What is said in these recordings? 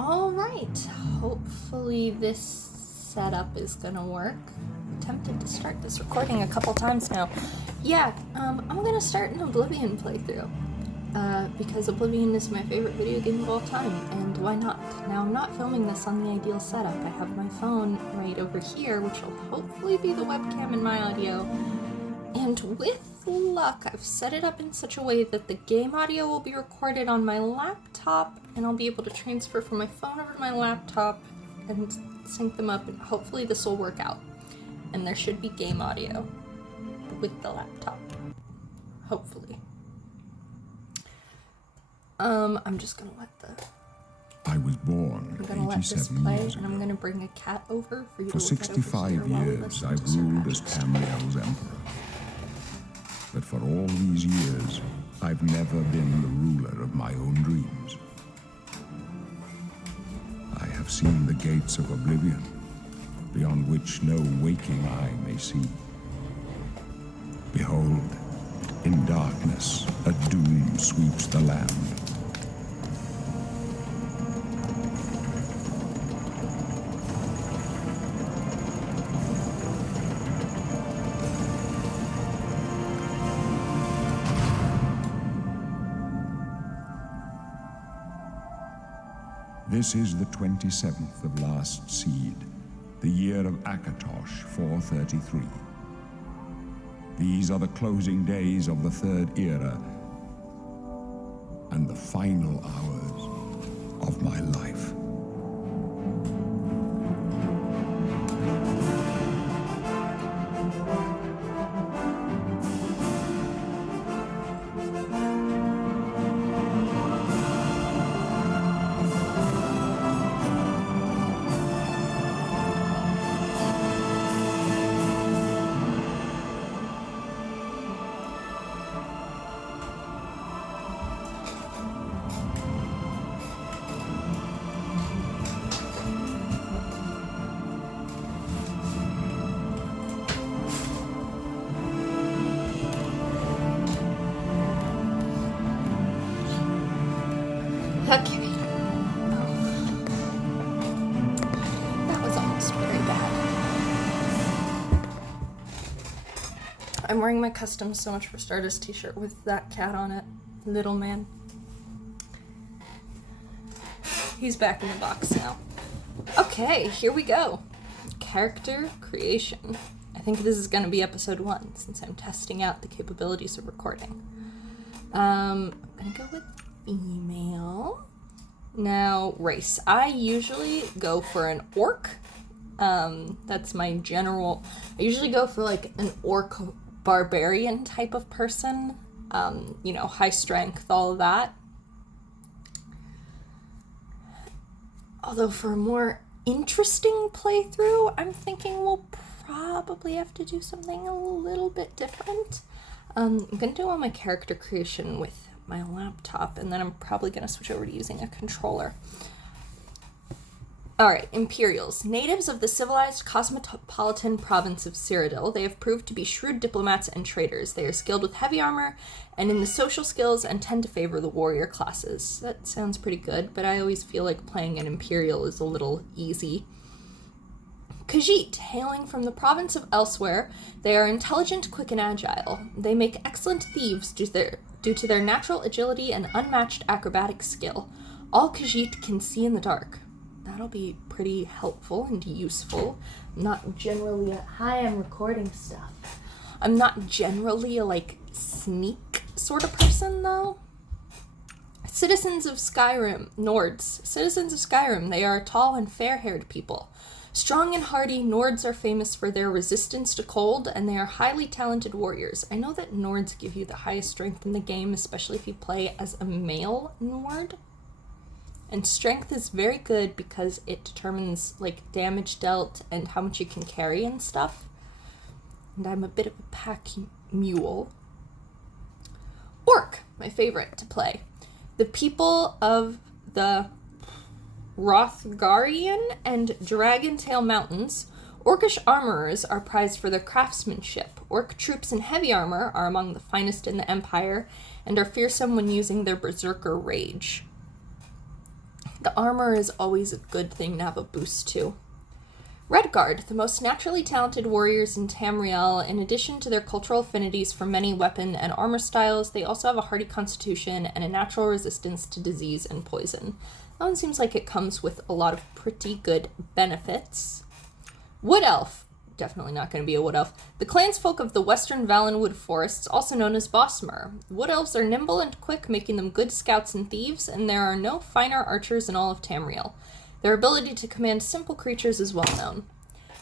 Alright, hopefully this setup is gonna work. I'm tempted to start this recording a couple times now. I'm gonna start an Oblivion playthrough. Because Oblivion is my favorite video game of all time, and why not? Now, I'm not filming this on the ideal setup. I have my phone right over here, which will hopefully be the webcam in my audio. And with luck, I've set it up in such a way that the game audio will be recorded on my laptop, and I'll be able to transfer from my phone over to my laptop and sync them up, and hopefully this will work out. And there should be game audio with the laptop. Hopefully. I'm just gonna let I was born 87 years and ago. I'm gonna bring a cat over for you For to look at 65 over here while we years, listen I've to Sir ruled as Patrick's Tamriel's emperor. But for all these years, I've never been the ruler of my own dreams. I have seen the gates of Oblivion, beyond which no waking eye may see. Behold, in darkness, a doom sweeps the land. This is the 27th of last seed, the year of Akatosh 433. These are the closing days of the Third Era and the final hours of my life. Okay. That was almost very bad. I'm wearing my custom So Much for Stardust t-shirt with that cat on it. Little man. He's back in the box now. Okay, here we go. Character creation. I think this is going to be episode 1 since I'm testing out the capabilities of recording. I'm going to go with female. Now, race. I usually go for an orc. That's my general... I usually go for like an orc barbarian type of person. High strength, all of that. Although for a more interesting playthrough, I'm thinking we'll probably have to do something a little bit different. I'm going to do all my character creation with my laptop, and then I'm probably going to switch over to using a controller. Alright, Imperials. Natives of the civilized cosmopolitan province of Cyrodiil, they have proved to be shrewd diplomats and traders. They are skilled with heavy armor and in the social skills and tend to favor the warrior classes. That sounds pretty good, but I always feel like playing an Imperial is a little easy. Khajiit, hailing from the province of Elsewhere, they are intelligent, quick, and agile. They make excellent thieves due to their natural agility and unmatched acrobatic skill. All Khajiit can see in the dark. That'll be pretty helpful and useful. I'm not generally I'm recording stuff. I'm not generally a, sneak sort of person, though. Citizens of Skyrim, Nords. Citizens of Skyrim, they are tall and fair-haired people. Strong and hardy, Nords are famous for their resistance to cold, and they are highly talented warriors. I know that Nords give you the highest strength in the game, especially if you play as a male Nord. And strength is very good because it determines, damage dealt and how much you can carry and stuff. And I'm a bit of a pack mule. Orc, my favorite to play. The people of the Hrothgarian and Dragontail Mountains, Orcish armorers are prized for their craftsmanship. Orc troops in heavy armor are among the finest in the Empire and are fearsome when using their berserker rage. The armor is always a good thing to have a boost to. Redguard, the most naturally talented warriors in Tamriel. In addition to their cultural affinities for many weapon and armor styles, they also have a hardy constitution and a natural resistance to disease and poison. That one seems like it comes with a lot of pretty good benefits. Wood Elf. Definitely not going to be a Wood Elf. The clansfolk of the western Valenwood forests, also known as Bosmer. Wood Elves are nimble and quick, making them good scouts and thieves, and there are no finer archers in all of Tamriel. Their ability to command simple creatures is well known.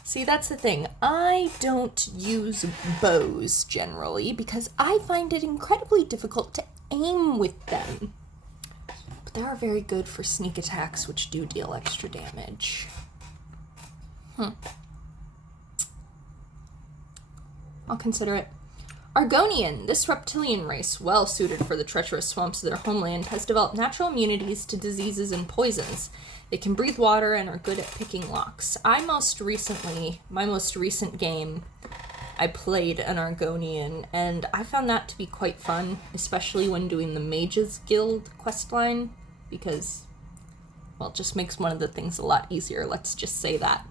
See, that's the thing. I don't use bows generally because I find it incredibly difficult to aim with them. But they are very good for sneak attacks, which do deal extra damage. I'll consider it. Argonian, this reptilian race, well suited for the treacherous swamps of their homeland, has developed natural immunities to diseases and poisons. They can breathe water and are good at picking locks. My most recent game, I played an Argonian, and I found that to be quite fun, especially when doing the Mages Guild questline, because, well, it just makes one of the things a lot easier, let's just say that.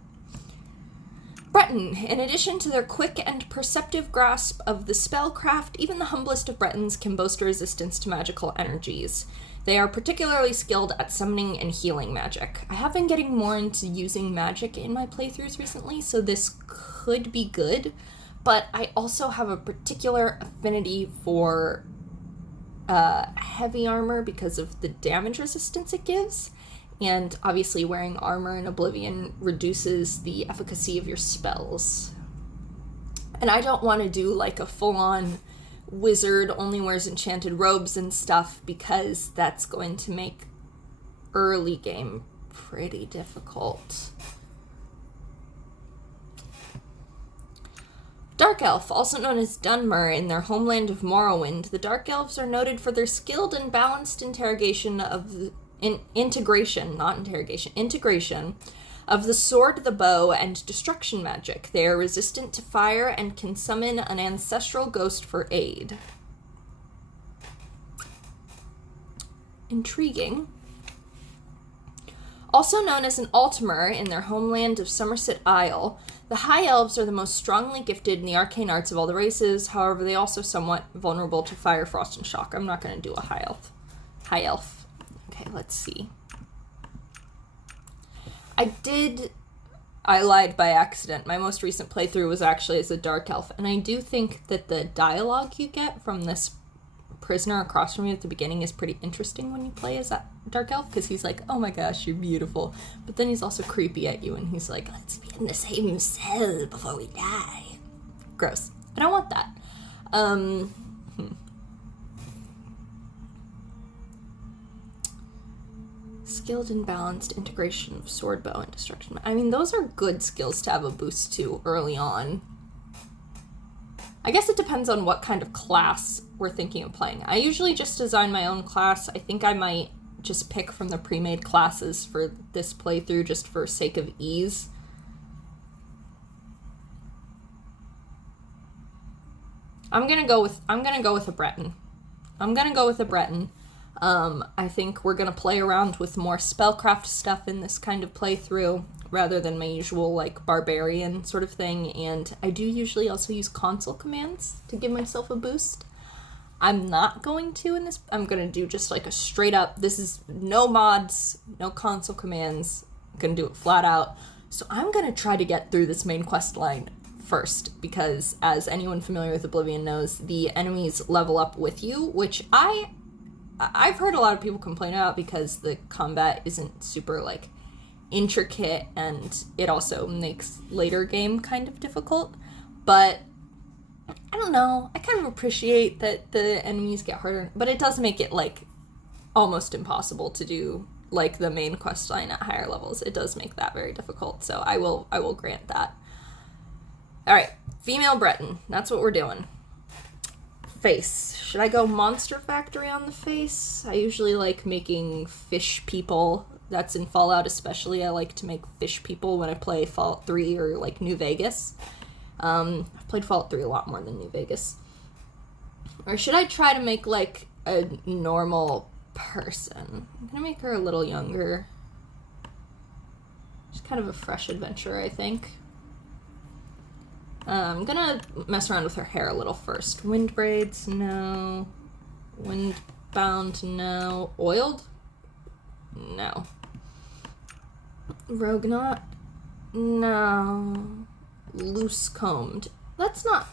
Breton, in addition to their quick and perceptive grasp of the spellcraft, even the humblest of Bretons can boast a resistance to magical energies. They are particularly skilled at summoning and healing magic. I have been getting more into using magic in my playthroughs recently, so this could be good, but I also have a particular affinity for heavy armor because of the damage resistance it gives, and obviously wearing armor in Oblivion reduces the efficacy of your spells. And I don't want to do like a full-on wizard only wears enchanted robes and stuff because that's going to make early game pretty difficult. Dark Elf, also known as Dunmer in their homeland of Morrowind, the Dark Elves are noted for their skilled and balanced integration of the integration of the sword, the bow, and destruction magic. They are resistant to fire and can summon an ancestral ghost for aid. Intriguing. Also known as an Altimer in their homeland of Somerset Isle, the High Elves are the most strongly gifted in the arcane arts of all the races. However, they are also somewhat vulnerable to fire, frost, and shock. I'm not going to do a High Elf. Okay, let's see. I lied by accident. My most recent playthrough was actually as a Dark Elf, and I do think that the dialogue you get from this prisoner across from you at the beginning is pretty interesting when you play as that Dark Elf, because he's like, oh my gosh, you're beautiful. But then he's also creepy at you, and he's like, let's be in the same cell before we die. Gross. I don't want that. Skilled and balanced integration of sword, bow, and destruction. I mean, those are good skills to have a boost to early on. I guess it depends on what kind of class we're thinking of playing. I usually just design my own class. I think I might just pick from the pre-made classes for this playthrough just for sake of ease. I'm gonna go with a Breton. I think we're going to play around with more spellcraft stuff in this kind of playthrough rather than my usual, like, barbarian sort of thing, and I do usually also use console commands to give myself a boost. I'm not going to in this. I'm going to do just, like, a straight up, this is no mods, no console commands. I'm going to do it flat out. So I'm going to try to get through this main quest line first, because as anyone familiar with Oblivion knows, the enemies level up with you, which I've heard a lot of people complain about because the combat isn't super, like, intricate, and it also makes later game kind of difficult. But I don't know. I kind of appreciate that the enemies get harder, but it does make it, like, almost impossible to do, like, the main quest line at higher levels. It does make that very difficult, so I will grant that. Alright, female Breton. That's what we're doing. Face. Should I go Monster Factory on the face? I usually like making fish people. That's in Fallout especially. I like to make fish people when I play Fallout 3 or, like, New Vegas. I've played Fallout 3 a lot more than New Vegas. Or should I try to make, like, a normal person? I'm gonna make her a little younger. She's kind of a fresh adventurer, I think. I'm gonna mess around with her hair a little first. Wind braids, no. Wind bound, no. Oiled? No. Rogue knot? No. Loose combed. That's not...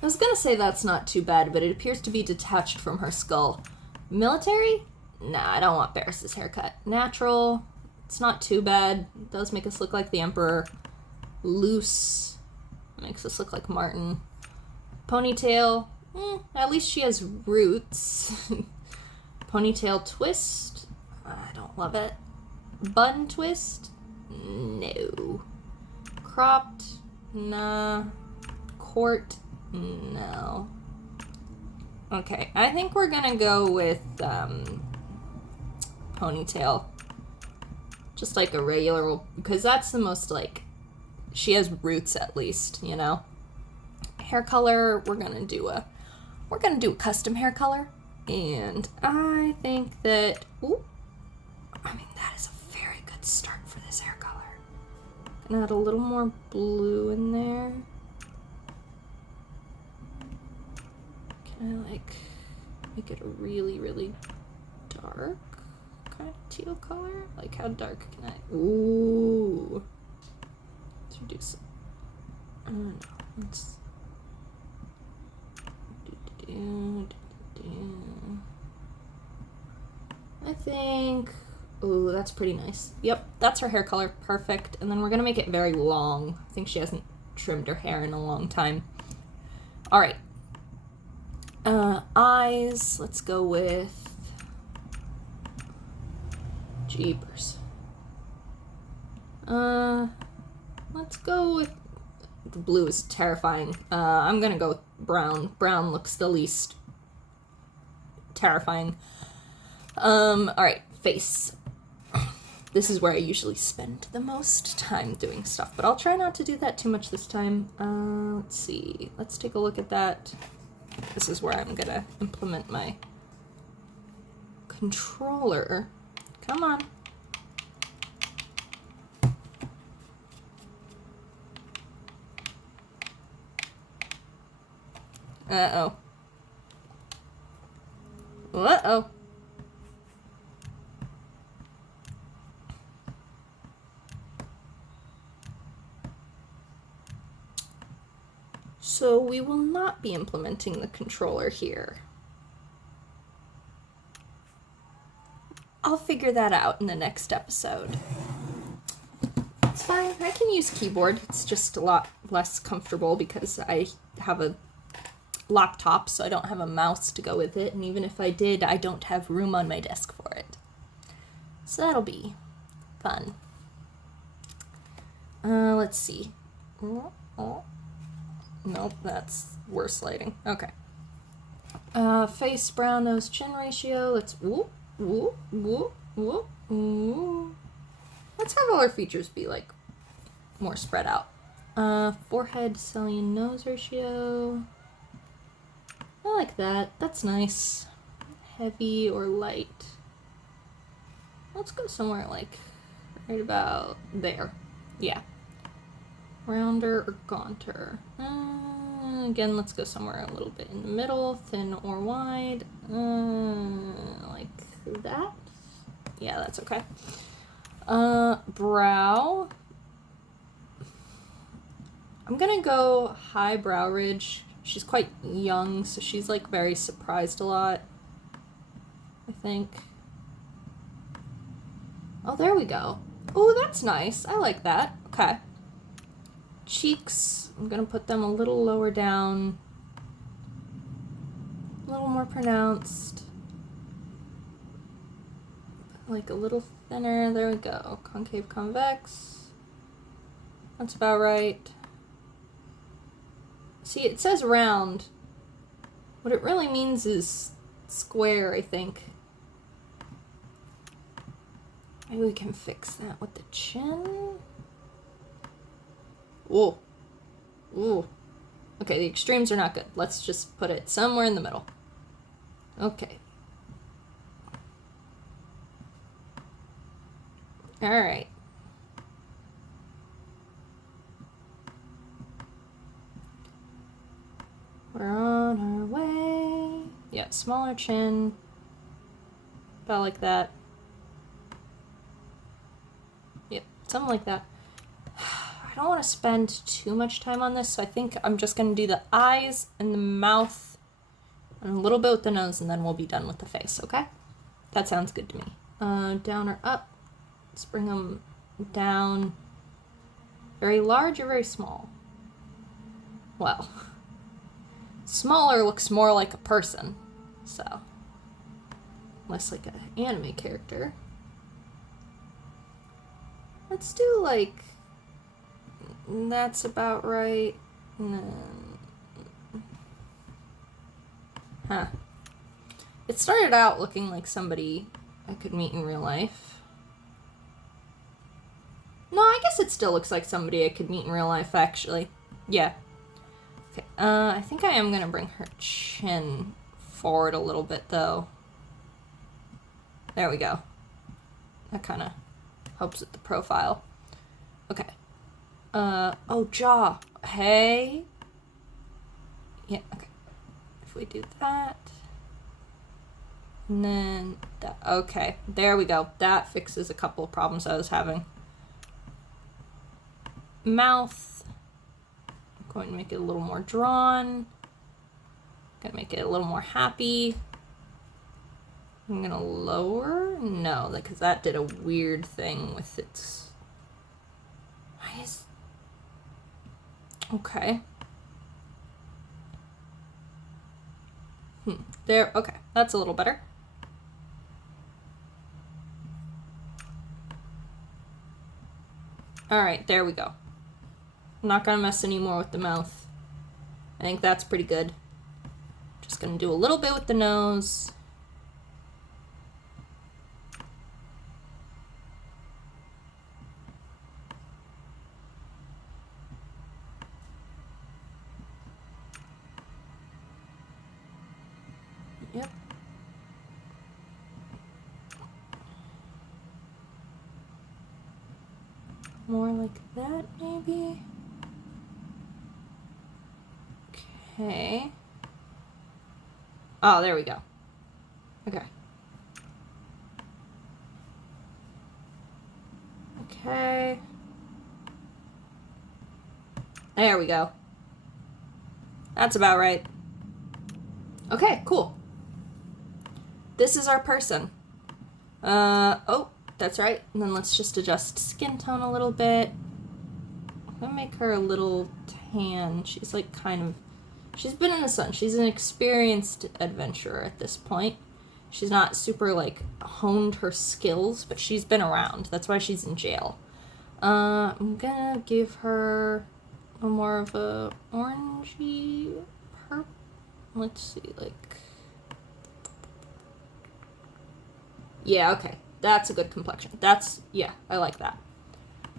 I was gonna say that's not too bad, but it appears to be detached from her skull. Military? Nah, I don't want Barris's haircut. Natural? It's not too bad. It does make us look like the Emperor. Loose? Makes us look like Martin. Ponytail? At least she has roots. Ponytail twist? I don't love it. Bun twist? No. Cropped? Nah. Court? No. Okay, I think we're gonna go with ponytail. Just like a regular, because that's the most like, she has roots at least, you know? Hair color, we're gonna do a custom hair color. And I think that, that is a very good start for this hair color. Gonna add a little more blue in there. Can I like make it a really, really dark kind of teal color? Like how dark can I? Ooh. Let's reduce it. No, let's I think, ooh, that's pretty nice. Yep, that's her hair color, perfect. And then we're gonna make it very long. I think she hasn't trimmed her hair in a long time. All right. Eyes, let's go with jeepers. Let's go with, the blue is terrifying. I'm gonna go with brown. Brown looks the least terrifying. Alright, face. This is where I usually spend the most time doing stuff, but I'll try not to do that too much this time. Let's see. Let's take a look at that. This is where I'm gonna implement my controller. Come on. Uh-oh. Uh-oh. So we will not be implementing the controller here. I'll figure that out in the next episode. It's fine, I can use keyboard. It's just a lot less comfortable because I have a laptop, so I don't have a mouse to go with it, and even if I did, I don't have room on my desk for it. So that'll be fun. Let's see. Nope, that's worse lighting. Okay. Face, brow, nose, chin ratio. Let's let's have all our features be like more spread out. Forehead, cilium, nose ratio. I like that. That's nice. Heavy or light. Let's go somewhere like right about there. Yeah. Rounder or gaunter. Again, let's go somewhere a little bit in the middle. Thin or wide. Like that. Yeah, that's okay. Brow. I'm gonna go high brow ridge. She's quite young, so she's like very surprised a lot, I think. Oh, there we go. Oh, that's nice. I like that. Okay. Cheeks, I'm gonna put them a little lower down, a little more pronounced, like a little thinner. There we go. Concave, convex. That's about right. See, it says round. What it really means is square, I think. Maybe we can fix that with the chin. Ooh. Ooh. Okay, the extremes are not good. Let's just put it somewhere in the middle. Okay. Alright. Yeah, smaller chin. About like that. Yep, something like that. I don't want to spend too much time on this, so I think I'm just going to do the eyes and the mouth and a little bit with the nose, and then we'll be done with the face, okay? That sounds good to me. Down or up? Let's bring them down. Very large or very small? Well, smaller looks more like a person, so less like an anime character. Let's do like, that's about right. And then, huh. It started out looking like somebody I could meet in real life. No, I guess it still looks like somebody I could meet in real life, actually. Yeah. Okay, I think I am gonna bring her chin forward a little bit, though. There we go. That kind of helps with the profile. Okay. Oh, jaw. Hey. Yeah, okay. If we do that. And then that. Okay, there we go. That fixes a couple of problems I was having. Mouth. I'm going to make it a little more drawn. Gonna make it a little more happy. I'm gonna lower? No, because that did a weird thing with its eyes. Okay. There, okay. That's a little better. Alright, there we go. I'm not gonna mess anymore with the mouth. I think that's pretty good. Just gonna do a little bit with the nose. Yep. More like that, maybe? Okay. Oh, there we go. Okay. Okay. There we go. That's about right. Okay, cool. This is our person. Oh, that's right. And then let's just adjust skin tone a little bit. I'm gonna make her a little tan. She's like kind of, she's been in the sun. She's an experienced adventurer at this point. She's not super like honed her skills, but she's been around. That's why she's in jail. I'm gonna give her a more of a orangey purple. Let's see, like, yeah, okay. That's a good complexion. That's, yeah, I like that.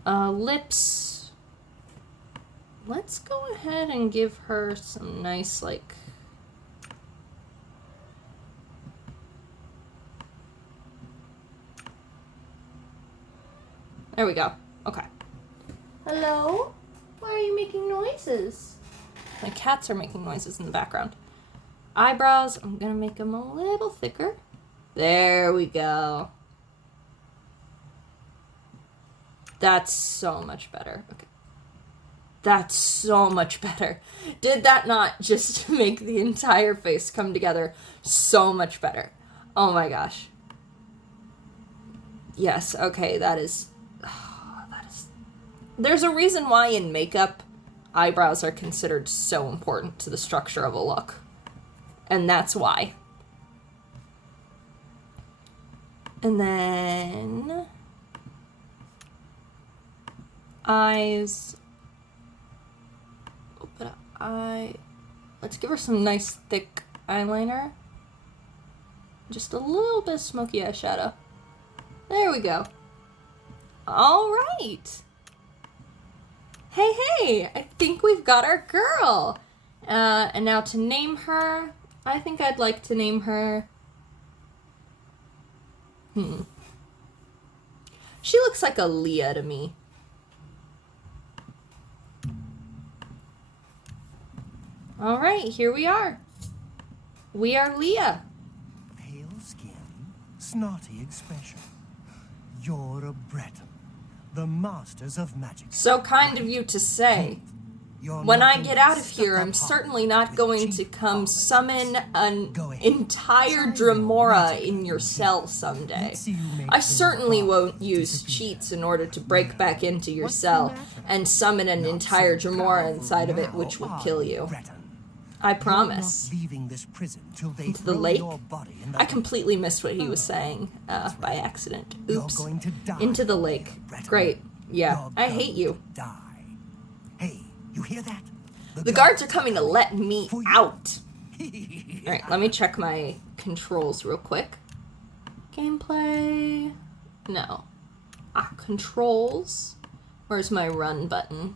Lips. Let's go ahead and give her some nice, like, there we go. Okay. Hello? Why are you making noises? My cats are making noises in the background. Eyebrows, I'm gonna make them a little thicker. There we go. That's so much better. Okay. That's so much better. Did that not just make the entire face come together so much better? Oh my gosh. Yes, okay, that is... There's a reason why in makeup, eyebrows are considered so important to the structure of a look. And that's why. And then... eyes. Open up eye. Let's give her some nice thick eyeliner. Just a little bit of smoky eyeshadow. There we go. All right. Hey, I think we've got our girl. And now to name her, I think I'd like to name her... She looks like a Leah to me. All right, here we are. We are Leah. Pale skin, snotty expression. You're a Breton, the masters of magic. So kind of you to say. You're When I nothing get but out of here, I'm stuck-up certainly heart not with going cheap to come holidays. summon an Go ahead. entire Try Dremora your in magic your again. cell someday. Let's see you make I those certainly won't bards use disappear. cheats in order to break back into your What's the cell matter? and summon an Not entire so Dremora powerful inside of it, now, which will are kill you, you. Breton? I You're promise. not leaving this prison till they Into the throw lake? your body in the I completely missed what he was saying by accident. You're Oops. going to die. Into the lake. Breton. Great. Yeah, You're I hate going you. to die. Hey, you hear that? The guards are coming to let me For you. out. Alright, let me check my controls real quick. Gameplay. No. Controls. Where's my run button?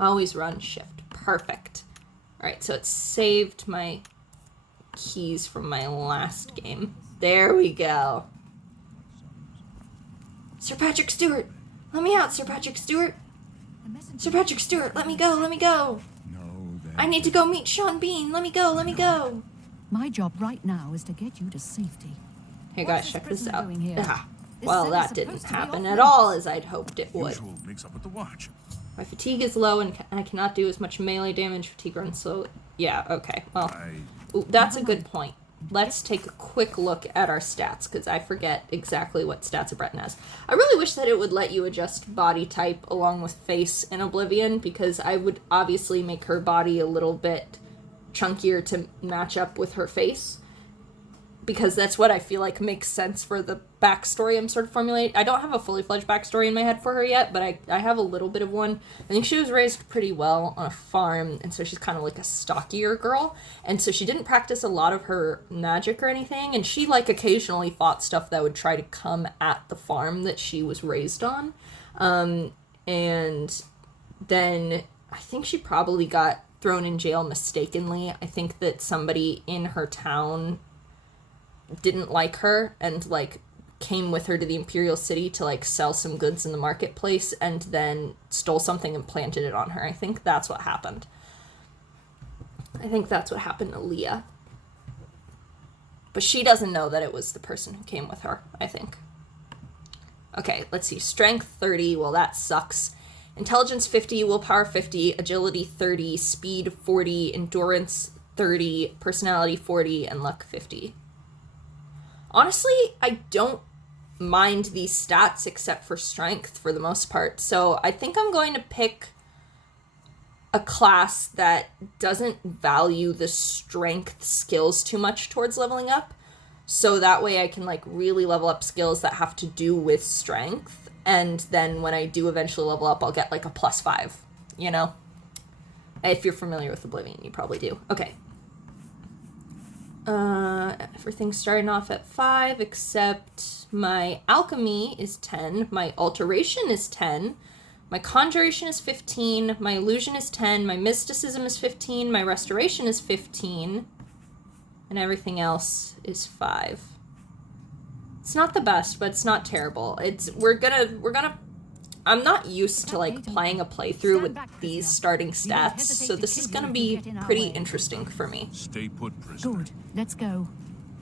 Always run shift. Perfect. Alright, so it saved my keys from my last game. There we go. Sir Patrick Stewart! Let me out, Sir Patrick Stewart! Sir Patrick Stewart, let me go, let me go! I need to go meet Sean Bean, let me go, let me go! My job right now is to get you to safety. Hey What's guys, this check this prisoner out. doing here? Ah, This well, cell is that supposed didn't to be happen off at all limits. as I'd hoped it would. Usual mix up with the watch. My fatigue is low and I cannot do as much melee damage. Fatigue runs slow. Yeah, okay. Well, ooh, that's a good point. Let's take a quick look at our stats, because I forget exactly what stats a Breton has. I really wish that it would let you adjust body type along with face in Oblivion, because I would obviously make her body a little bit chunkier to match up with her face, because that's what I feel like makes sense for the backstory I'm sort of formulating. I don't have a fully fledged backstory in my head for her yet, but I have a little bit of one. I think she was raised pretty well on a farm, and so she's kind of like a stockier girl, and so she didn't practice a lot of her magic or anything, and she like occasionally fought stuff that would try to come at the farm that she was raised on. And then I think she probably got thrown in jail mistakenly. I think that somebody in her town didn't like her and like came with her to the Imperial City to like sell some goods in the marketplace and then stole something and planted it on her. I think that's what happened. I think that's what happened to Leah. But she doesn't know that it was the person who came with her, I think. Okay, let's see. Strength 30, well that sucks. Intelligence 50, willpower 50, agility 30, speed 40, endurance 30, personality 40, and luck 50. Honestly, I don't mind these stats except for strength for the most part. So I think I'm going to pick a class that doesn't value the strength skills too much towards leveling up. So that way I can like really level up skills that have to do with strength. And then when I do eventually level up, I'll get like a +5, you know? If you're familiar with Oblivion, you probably do. Okay. Everything's starting off at 5, except my alchemy is 10, my alteration is 10, my conjuration is 15, my illusion is 10, my mysticism is 15, my restoration is 15, and everything else is 5. It's not the best, but it's not terrible. We're gonna I'm not used to like playing a playthrough with these starting stats, so this is gonna be pretty interesting for me. Stay put, prisoner. Good. Let's go.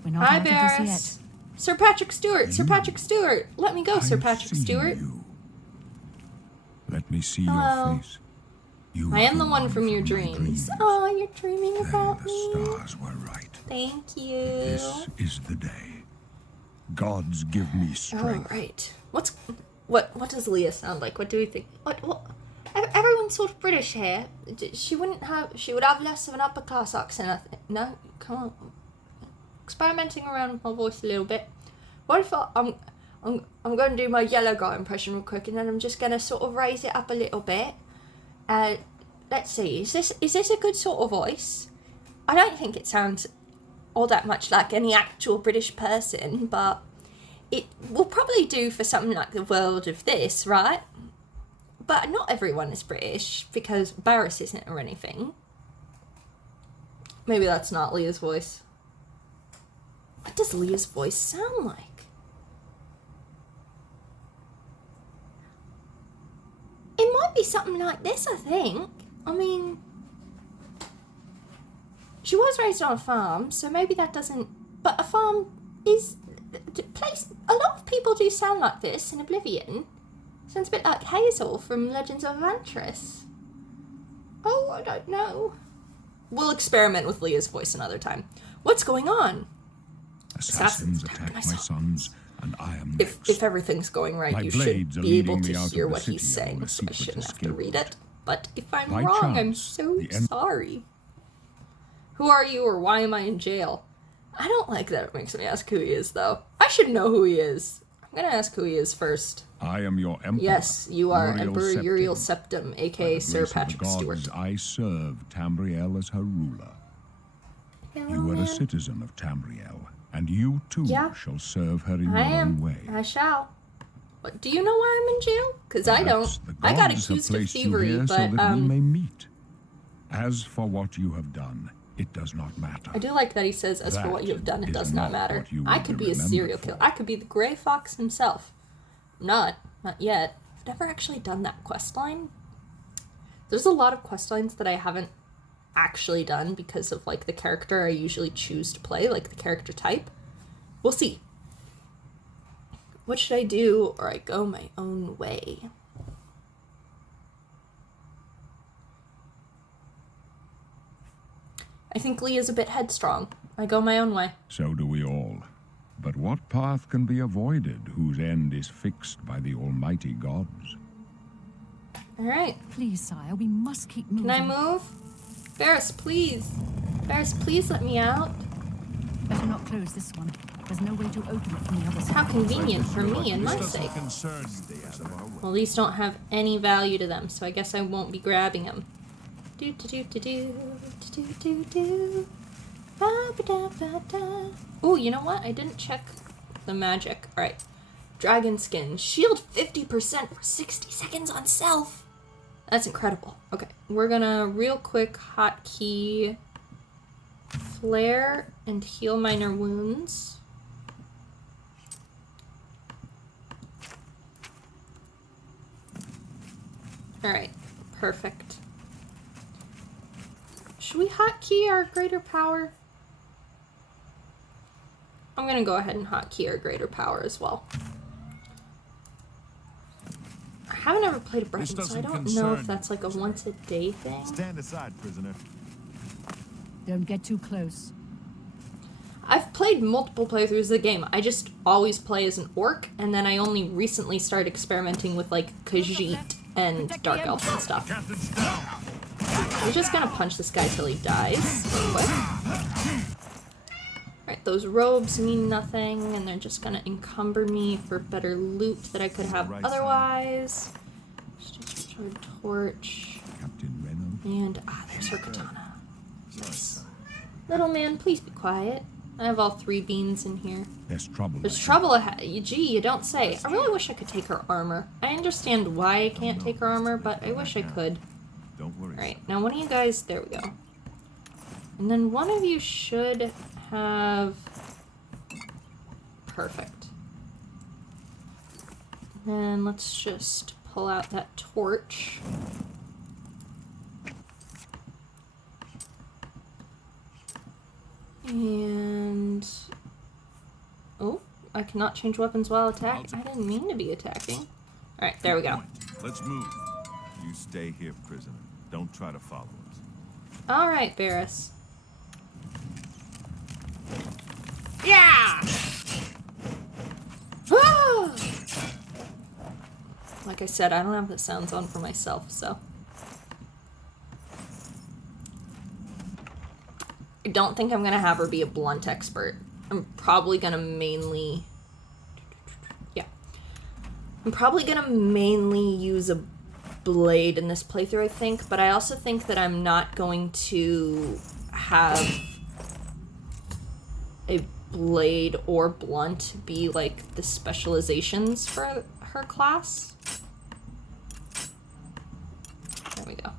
We're not Hi, out of this yet. Barris. Sir Patrick Stewart. Sir Patrick Stewart. Let me go, Sir I've Patrick seen Stewart. you. Let me see Hello. your face. You I are am the one from your my dreams. Oh, you're dreaming Then about the me. stars were right. Thank you. This is the day. Gods give me Oh, strength. right. What does Leah sound like? What do we think? What? Everyone's sort of British here. She would have less of an upper class accent, I think. No, come on. Experimenting around with my voice a little bit. What if I'm going to do my yellow guy impression real quick, and then I'm just going to sort of raise it up a little bit. Let's see. Is this a good sort of voice? I don't think it sounds all that much like any actual British person, but it will probably do for something like the world of this, right? But not everyone is British, because Barris isn't or anything. Maybe that's not Leah's voice. What does Leah's voice sound like? It might be something like this, I think. I mean, She was raised on a farm, so maybe that doesn't... But a farm is... A lot of people do sound like this in Oblivion. Sounds a bit like Hazel from Legends of Elantris. Oh, I don't know. We'll experiment with Leah's voice another time. What's going on? Assassins attack my sons, and I am next. If everything's going right, My you should blades are be able leading to me out of hear the what he's city on saying, a so I secret shouldn't have to escape read route. it. But if I'm By wrong, I'm chance, so the sorry. Who are you, or why am I in jail? I don't like that it makes me ask who he is, though. I should know who he is. I'm gonna ask who he is first. I am your emperor. Yes, you are Uriel Emperor Septim. Uriel Septim, By aka the Sir grace of the Patrick gods, Stewart. I serve Tamriel as her ruler. Hello, You are man. a citizen of Tamriel, and you too Yeah. shall serve her in I your am. own way. I shall. What, do you know why I'm in jail? Because I Perhaps don't. the I got gods have accused of placed you thievery, here but so that we may meet. As for what you have done, it does not matter. I do like that he says, as for That what you have done, it is does not not matter. what you I will could be be a remembered serial killer. for. I could be the Grey Fox himself. Not yet. I've never actually done that quest line. There's a lot of quest lines that I haven't actually done because of, like, the character I usually choose to play, like the character type. We'll see. What should I do, or I go my own way? I think Lee is a bit headstrong. I go my own way. So do we all. But what path can be avoided whose end is fixed by the almighty gods? Alright. Please, sire, we must keep moving. Can I move? Ferris, please. Ferris, please let me out. Better not close this one. There's no way to open it from the other side. How convenient for me and my This sake. doesn't concern you. Stay out of our way. Well, these don't have any value to them, so I guess I won't be grabbing them. Do do do do do do do do. Ba ba da ba da. Oh, you know what? I didn't check the magic. All right, dragon skin, shield 50% for 60 seconds on self. That's incredible. Okay, we're gonna real quick hotkey flare and heal minor wounds. All right, perfect. Should we hotkey our greater power? I'm gonna go ahead and hotkey our greater power as well. I haven't ever played a Breton, so I don't know if that's like a once a day thing. Stand aside, prisoner. Don't get too close. I've played multiple playthroughs of the game. I just always play as an orc, and then I only recently started experimenting with like Khajiit and Dark Elf and stuff. Captain's down. We're just gonna punch this guy till he dies real quick. Alright, those robes mean nothing, and they're just gonna encumber me for better loot that I could have Right otherwise. Just a torch. Captain Renault? And, there's her katana. Nice. Little man, please be quiet. I have all 3 beans in here. There's trouble. There's trouble ahead. Gee, you don't say. I really wish I could take her armor. I understand why I can't take her armor, but I wish I could. Don't worry. Alright, now one of you guys, there we go. And then one of you should have... Perfect. And let's just pull out that torch. And... Oh, I cannot change weapons while attacking. I didn't mean to be attacking. Alright, there we go. Point. Let's move. You stay here, prisoner. Don't try to follow us. Alright, Barris. Yeah! Ah! Like I said, I don't have the sounds on for myself, so. I don't think I'm gonna have her be a blunt expert. I'm probably gonna mainly... Yeah. I'm probably gonna mainly use a blade in this playthrough, I think, but I also think that I'm not going to have a blade or blunt be like the specializations for her class. There we go.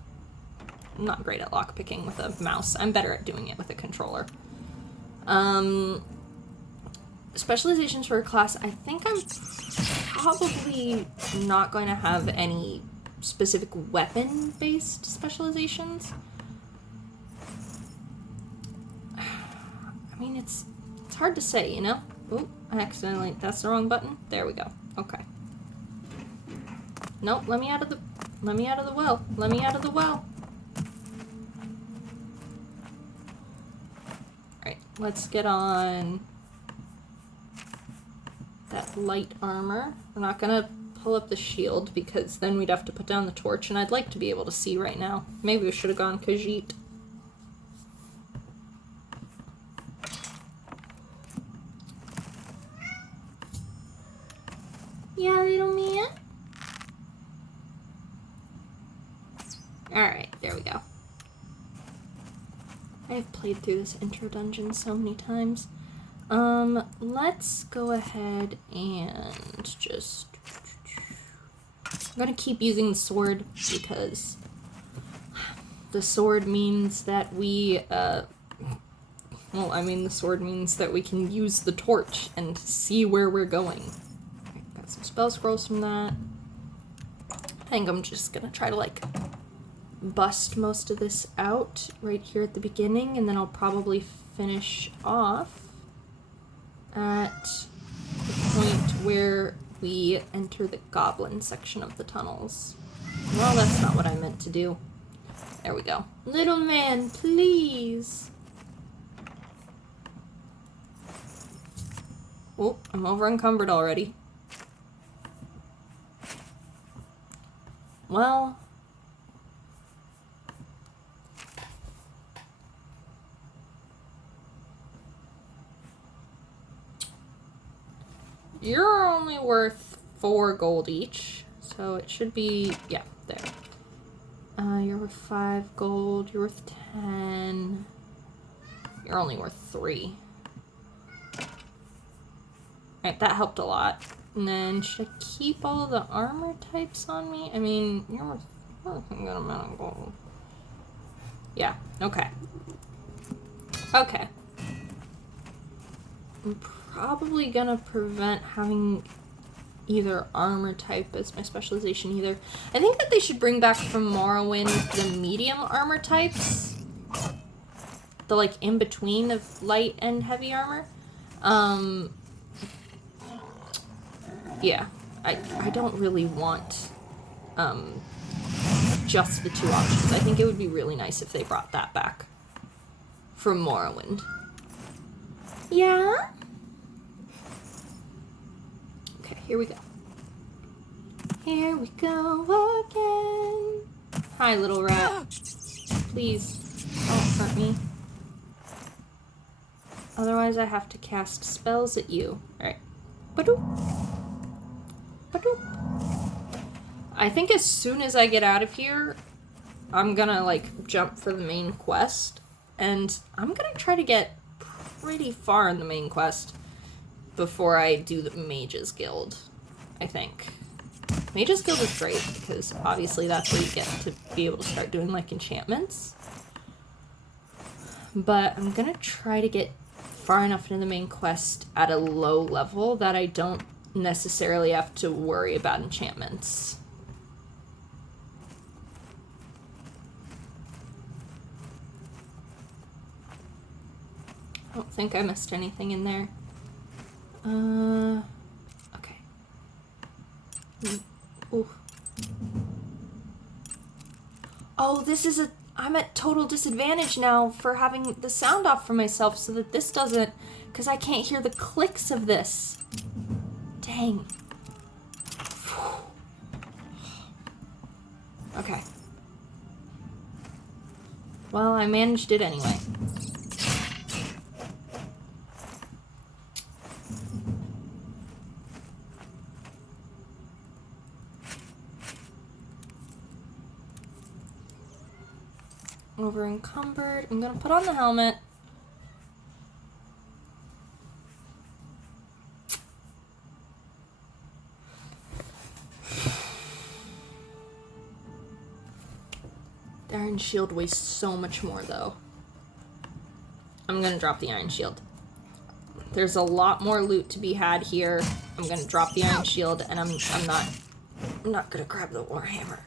I'm not great at lockpicking with a mouse. I'm better at doing it with a controller. Specializations for her class, I think I'm probably not going to have any specific weapon-based specializations. mean, it's hard to say, you know? Oh, I accidentally, that's the wrong button. There we go. Okay. Nope, let me out of the well. Let me out of the well. Alright, let's get on that light armor. We're not gonna pull up the shield because then we'd have to put down the torch, and I'd like to be able to see right now. Maybe we should have gone Khajiit. Yeah, little man. Alright, there we go. I've played through this intro dungeon so many times. Let's go ahead and just... I'm gonna keep using the sword because the sword means that we, the sword means that we can use the torch and see where we're going. Got some spell scrolls from that. I think I'm just gonna try to, like, bust most of this out right here at the beginning, and then I'll probably finish off at the point where we enter the goblin section of the tunnels. Well, that's not what I meant to do. There we go. Little man, please. Oh, I'm over encumbered already. Well... You're only worth 4 gold each, so it should be, yeah, there. You're worth 5 gold, you're worth 10. You're only worth 3. Alright, that helped a lot. And then, should I keep all the armor types on me? I mean, you're worth a good amount of gold. Yeah, okay. Okay. I'm probably gonna prevent having either armor type as my specialization either. I think that they should bring back from Morrowind the medium armor types. The, like, in-between of light and heavy armor. Yeah. I don't really want, just the 2 options. I think it would be really nice if they brought that back from Morrowind. Yeah? Okay, here we go. Here we go again. Hi, little rat. Please, don't hurt me. Otherwise, I have to cast spells at you. Alright. Ba-doop. Ba-doop. I think as soon as I get out of here, I'm gonna, like, jump for the main quest. And I'm gonna try to get pretty far in the main quest before I do the Mages Guild, I think. Mages Guild is great because obviously that's where you get to be able to start doing, like, enchantments. But I'm gonna try to get far enough into the main quest at a low level that I don't necessarily have to worry about enchantments. I don't think I missed anything in there. Okay. Ooh. Oh, this is I'm at total disadvantage now for having the sound off for myself so that this doesn't, because I can't hear the clicks of this. Dang. Okay. Well, I managed it anyway. Over encumbered. I'm gonna put on the helmet. The iron shield weighs so much more, though. I'm gonna drop the iron shield. There's a lot more loot to be had here. I'm gonna drop the iron shield, and I'm not gonna grab the warhammer.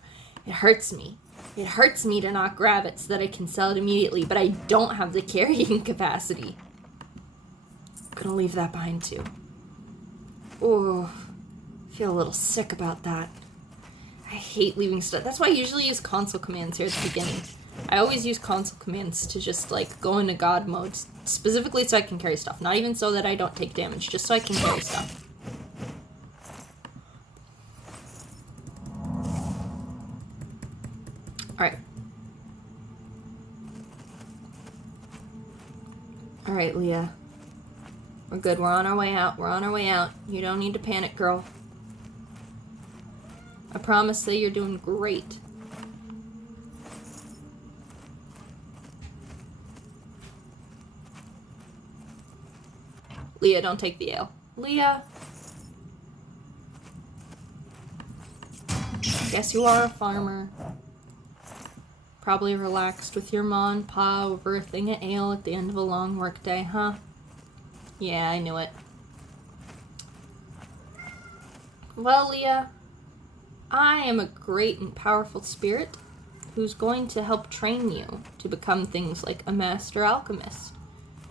It hurts me. It hurts me to not grab it so that I can sell it immediately, but I don't have the carrying capacity. gonna leave that behind too. Oh, feel a little sick about that. I hate leaving stuff. That's why I usually use console commands here at the beginning. I always use console commands to just, like, go into God mode, specifically so I can carry stuff. Not even so that I don't take damage, just so I can carry stuff. Alright. Alright, Leah. We're good. We're on our way out. We're on our way out. You don't need to panic, girl. I promise that you're doing great. Leah, don't take the ale. Leah. Guess you are a farmer. Probably relaxed with your ma and pa over a thing of ale at the end of a long workday, huh? Yeah, I knew it. Well, Leah, I am a great and powerful spirit who's going to help train you to become things like a master alchemist.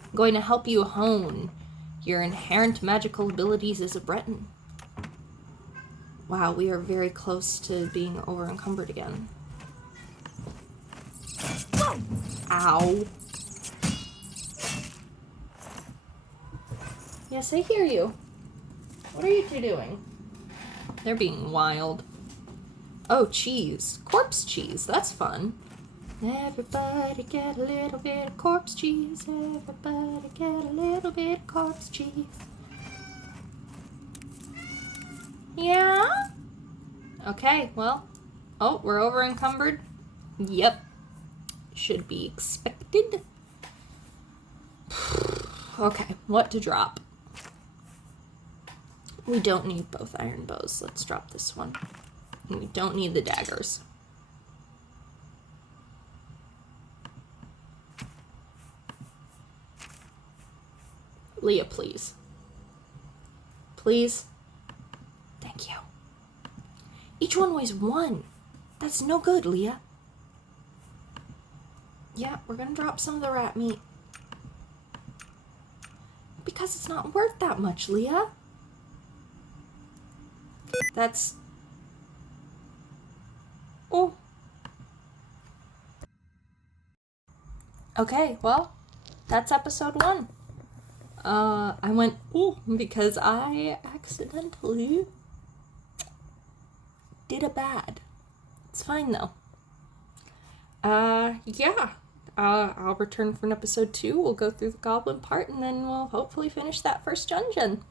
I'm going to help you hone your inherent magical abilities as a Breton. Wow, we are very close to being over-encumbered again. Ow. Yes, I hear you. What are you two doing? They're being wild. Oh, cheese. Corpse cheese. That's fun. Everybody get a little bit of corpse cheese. Everybody get a little bit of corpse cheese. Yeah? Okay, well. Oh, we're over encumbered? Yep. Should be expected. Okay, what to drop? We don't need both iron bows. Let's drop this one. And we don't need the daggers. Leah, please. Please. Thank you. Each one weighs 1. That's no good, Leah. Yeah, we're gonna drop some of the rat meat. Because it's not worth that much, Leah. That's... Oh. Okay, well, that's episode 1. I went, ooh, because I accidentally did a bad. It's fine, though. Yeah. I'll return for an episode 2. We'll go through the goblin part, and then we'll hopefully finish that first dungeon.